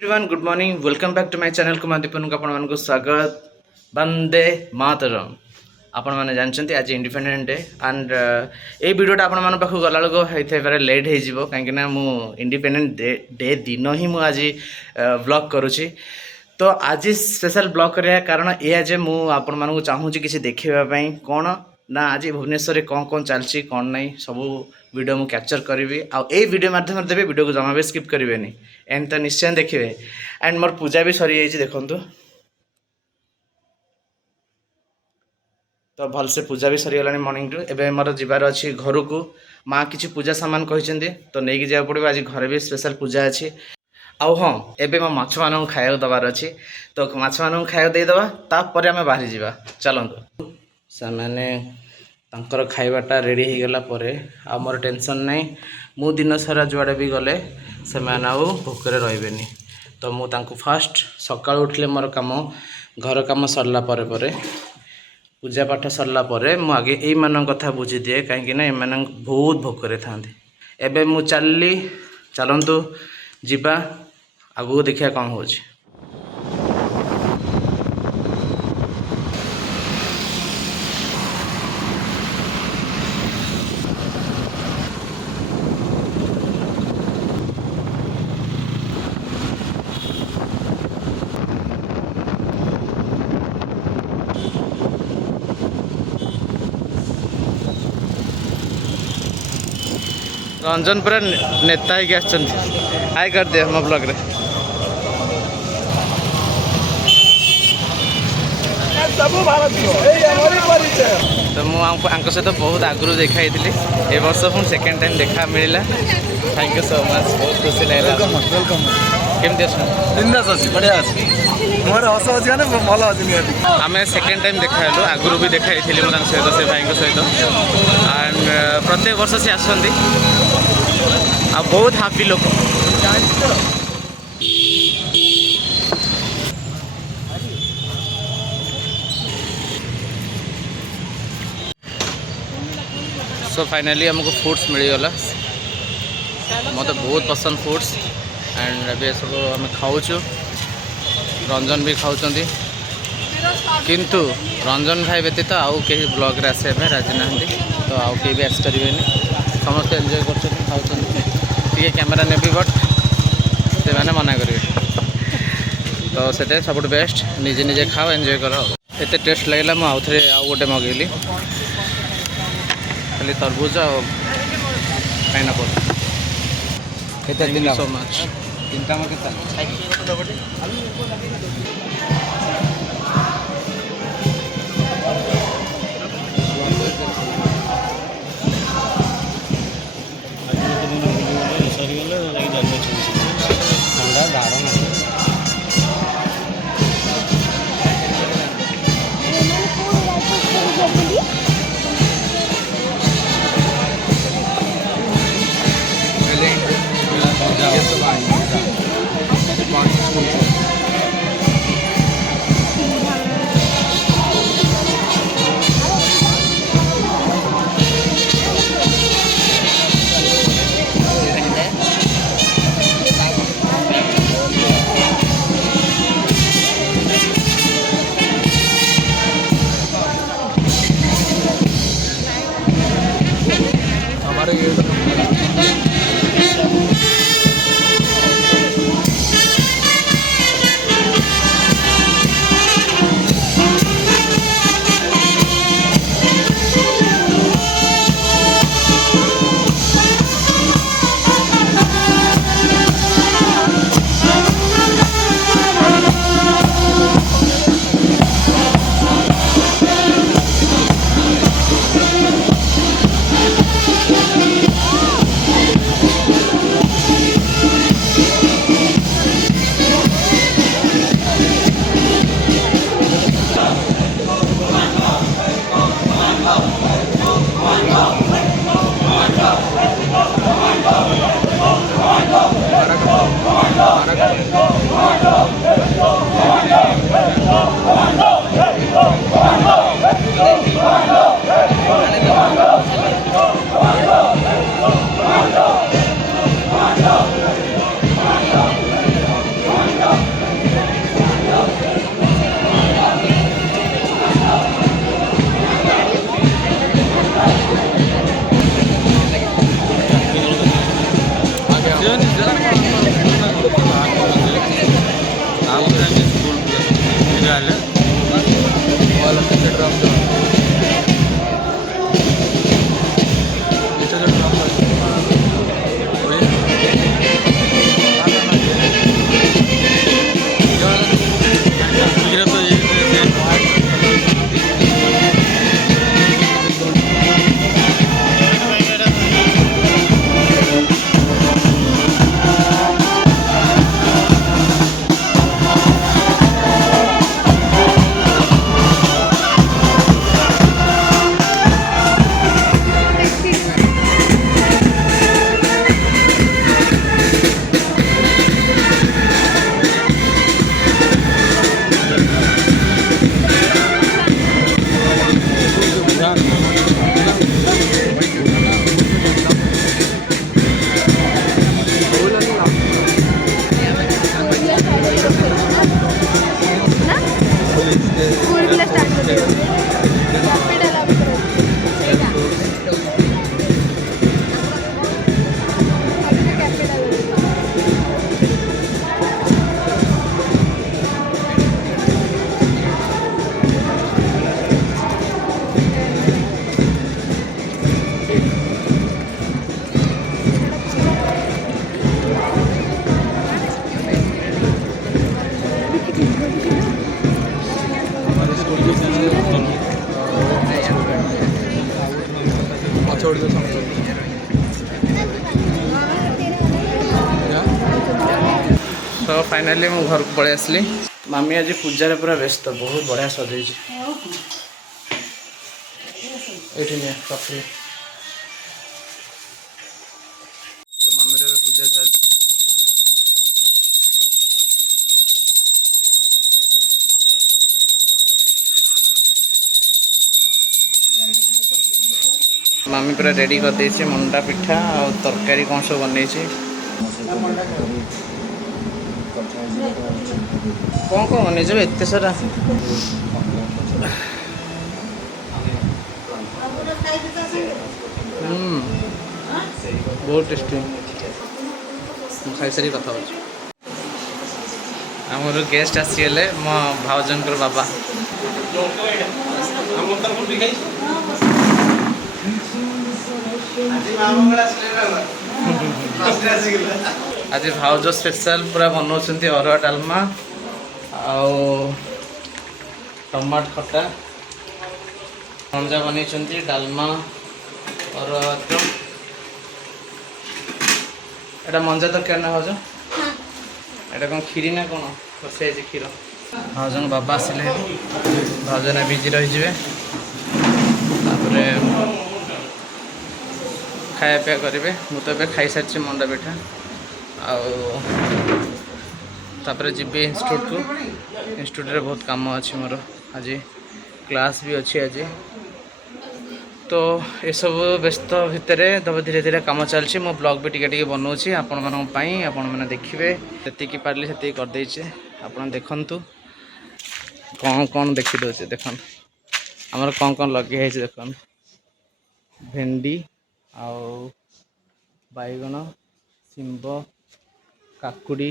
Everyone good morning welcome back to my channel Kumar Deepan को आपण स्वागत वंदे मातरम। आपण मैंने जानते आज इंडिपेंडेंट डे एंड ये वीडियोटा आपण मान पाखु गला बेलू होते लेट हो कहीं मु इंडिपेंडेंट डे दिन ही मु आज ब्लॉग करुँची। तो आज स्पेशल ब्लॉग करने कारण यह जे मु आपण मानक चाहूँगी किसी देखापी कौन ना आज भुवनेश्वर कौन कौन चलती कौन नहीं सब वीडियो मुझे कैप्चर करी आउ वीडियो माध्यम देवी वीडियो को जमा भी स्किप करेंगे एंड तो निश्चय देखिए। एंड मोर पूजा भी सरी जाइए देखु तो भलसे पूजा भी सरीगला मॉर्निंग टू एवं मोर जीवार अच्छी घर को माँ किसी पूजा सामान कहते तो नहीं जावा पड़ो आज घर भी स्पेशल पूजा अच्छी आउ हाँ एवं मो माछ मान खाया दबार अच्छी तो माछ मान खाया देदेवा तापर आम बाहरी जा चलतु से मैंने तांकर खाइबाटा रेडी हो गला परे आ मोर टेंशन नहीं मु दिन सारा जुआड़े भी गले से मैंने आउ भोकरे रही तो मु तांको फास्ट सकाळ उठले मोर काम घर काम सरला परे परे पूजा पाठ सरला परे मु आगे एई मान कथा बुझी दिए कहीं ना एमान बहुत भोकरे थांती एबे मु चलतु जीवा आगु देखिया कौन होची। रंजन पूरा नेता ही हाई कर दिए मो ब्लॉग रे तो मुझे सहित बहुत आगु देखाई ए वर्ष पुणी सेकेंड टाइम देखा मिलला। थैंक यू सो मच बहुत खुशी लगे केमती बढ़िया आम सेकेंड टाइम देखा आगुरी भी देखाई सहित से भाई सहित एंड प्रत्येक वर्ष सी आसती आ बहुत हापी लोक सो फाइनली हमको फूड्स मिलगला मत बहुत पसंद फूड्स एंड अभी सब आम खाऊ रंजन भी खाऊँ किंतु रंजन भाई व्यतीत आउ कहीं ब्लॉग रे आसे राजी ना तो आउ कहीं भी आसपारे समस्त एंजॉय कर कैमेरा नेबी बट से मैंने मना करेंगे तो से सब बेस्ट निजे निजे खाओ एंजॉय करो एत टेस्ट लगे मुझे आउ थे आउ गोटे मगेली खाली तरबूज और पाइनापल सो मच तीनटा तो फाइनाली मु घर को पलि आसली। मामी आज पूजा पूरा व्यस्त बहुत बढ़िया सजे तो मामी पूजा चल मामी पूरा रेडी कर देछि मंडा पिठा और तरकारी कौन सब बनै कौन कौन बनै एत सारा बहुत टेस्टी खाई सारी कथा आमर गेस्ट आसीगले मो भाउजंकर बाबा आज भाउज स्पेशल पूरा बनाऊँ अरुआ डालमा आउ टमाट खटा मंजा बन डालमा अरुआ भात एटा मंजा तो क्या ना भाउज एटा कौन खीरी ना कौन बसै क्षीर भाउजन बाबा आसिले भाउजन बिजी रही खाया पिया करेंगे मुझे तो खाई सारी मंडा पिठा आपर जी इंस्टीट्यूट को इंस्टीट्यूट रे बहुत काम अच्छी मोर आज क्लास भी अच्छी आज तो ये सब व्यस्त भितर तब धीरे धीरे कम चलती मो ब्लॉग भी टिके बनाऊँगी आपण मैंने देखिए जी पार्ली से करदे आप देखु कौन कौन देखी दे देख आमर कौन कौन लगे देख भेंडी आउ बैगण शिंब काकुड़ी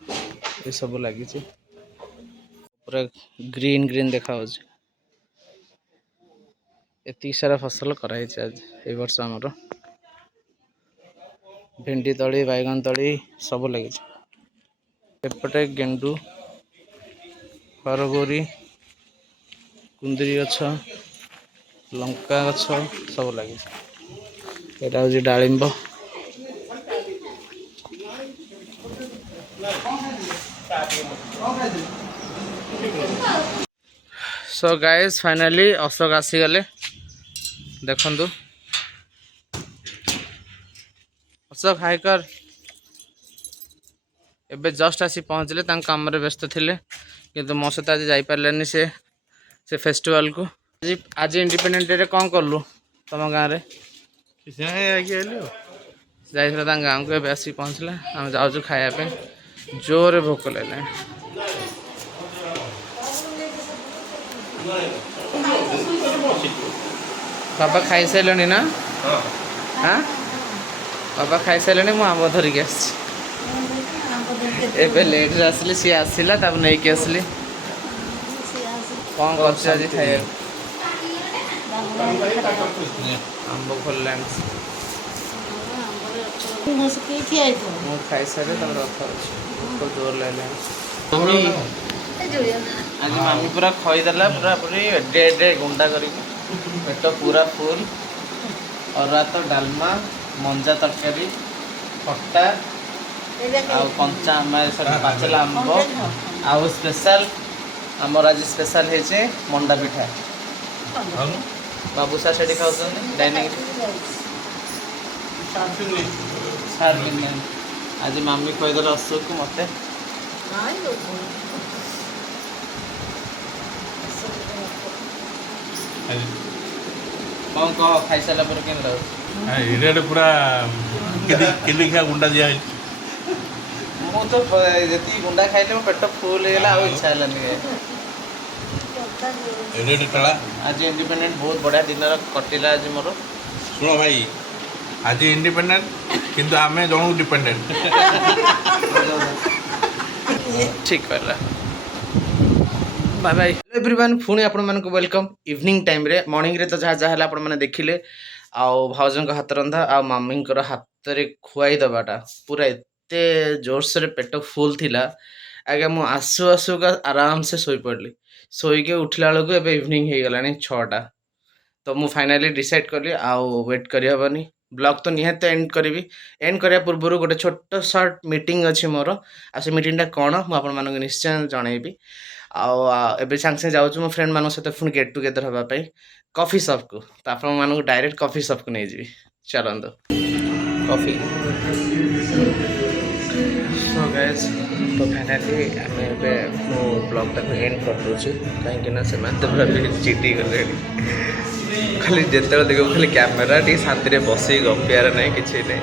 ये सब लगी पूरा ग्रीन ग्रीन देखा एति सारा फसल कराई आज ए वर्ष आमर भेंडी तली बैगन तली सब लगी एपटे गेंडू हरगोरी कुंदरी गछ लंका गछ सब लगी एटा हूँ डालिंब सो गाइस फाइनली अशोक आसीगले देखंतु अशोक हाय कर एबे जस्ट आसी पहुँचले काम रे व्यस्त थिले किंतु मो सहित आज जाई पारलेनी से फेस्टिवल को आज इंडिपेंडेंट डे रे कौन करलु तुम गाँव रे जाइए गाँव को एवं आसिक पहुँचला आम जाऊँ खायापे जोर भोक लगे बाबा खाई सारे ना हाँ बाबा खाई सारे मुझे आंब धरिकी आसे लेट आसली सी आसला नहीं कि आसली कौन कर खाया आंब खोल खाई सारे जोर लगे आज मामी पूरा खईदेला पूरा पूरी एडे एडे गुंडा कर पेट पूरा फुल अरुआ तो डालमा मंजा तरकारी खट्टा कंचा पाचला आंब आउ स्पेशल आमर आज स्पेशल है मंडा पिठा बाबू सार से खाऊ डाइनिंग आज मामी खईदेला अशोक को मत कौन कह खाई सारा पर के पूरा किलिखा गुंडा दिया मु तो जी गुंडा खाइले मो पेट फुल होगा आ इच्छा है आज इंडिपेंडेंट बहुत बढ़िया दिन कटिला आज मोर शुण भाई आज इंडिपेंडेंट किंतु आमे जणु डिपेंडेंट ठीक कहला बाय बाय एवरीवन पुणी आपण मानक वेलकम इवनिंग टाइम रे मॉर्निंग रे तो जहाँ जहाँ आपण मैंने देखिले आउ भाउजन हाथ रंधा आ मामी हाथ रे खुआई दबाटा पूरा एते जोरसोर पेट फुल थिला ଆଜ୍ଞା ମୁଁ ଆସୁ ଆସୁକା ଆରାମସେ ଶୋଇପଡ଼ିଲି। ଶୋଇକି ଉଠିଲା ବେଳକୁ ଏବେ ଇଭିନିଂ ହେଇଗଲାଣି 6ଟା। ତ ମୁଁ ଫାଇନାଲି ଡିସାଇଡ଼୍ କଲି ଆଉ ୱେଟ୍ କରିହେବନି। ବ୍ଲଗ୍ ତ ନିହାତି ଏଣ୍ଡ କରିବି। ଏଣ୍ଡ କରିବା ପୂର୍ବରୁ ଗୋଟେ ଛୋଟ ସର୍ଟ ମିଟିଂ ଅଛି ମୋର। ଆଉ ସେ ମିଟିଂଟା କ'ଣ ମୁଁ ଆପଣମାନଙ୍କୁ ନିଶ୍ଚୟ ଜଣେଇବି। ଆଉ ଏବେ ସାଙ୍ଗେ ସାଙ୍ଗେ ଯାଉଛି ମୋ ଫ୍ରେଣ୍ଡମାନଙ୍କ ସହିତ ପୁଣି ଗେଟ୍ ଟୁଗେଦର ହେବା ପାଇଁ କଫି ସପ୍କୁ। ତ ଆପଣମାନଙ୍କୁ ଡାଇରେକ୍ଟ କଫି ସପ୍କୁ ନେଇଯିବି। ଚାଲନ୍ତୁ କଫି। ସୋ ଗାଇଜ୍ ତ ଫାଇନାଲି ଆମେ ଏବେ ମୁଁ ବ୍ଲଗ୍ଟାକୁ ଏଣ୍ଡ କରିଦେଉଛି କାହିଁକିନା ସେମାନେ ତ ପୁରା ଚିଟି ଗଲେଣି। ଖାଲି ଯେତେବେଳେ ଦେଖିବୁ ଖାଲି କ୍ୟାମେରା ଟିକେ ଶାନ୍ତିରେ ବସିକି ଗପିବାର ନାହିଁ କିଛି ନାହିଁ।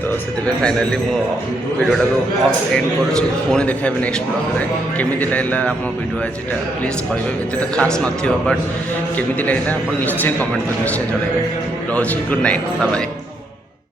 ତ ସେଥିପାଇଁ ଫାଇନାଲି ମୁଁ ଭିଡ଼ିଓଟାକୁ ଏଣ୍ଡ କରୁଛି। ପୁଣି ଦେଖାଇବି ନେକ୍ସଟ ବ୍ଲଗ୍ରେ। କେମିତି ଲାଗିଲା ଆମ ଭିଡ଼ିଓ ଆଜିଟା ପ୍ଲିଜ୍ କହିବେ। ଏତେ ତ ଖାସ୍ ନଥିବ ବଟ୍ କେମିତି ଲାଗିଲା ଆପଣ ନିଶ୍ଚୟ କମେଣ୍ଟ କରି ନିଶ୍ଚୟ ଜଣାଇବେ। ରହୁଛି ଗୁଡ୍ ନାଇଟ୍ ବାଏ ବାଏ।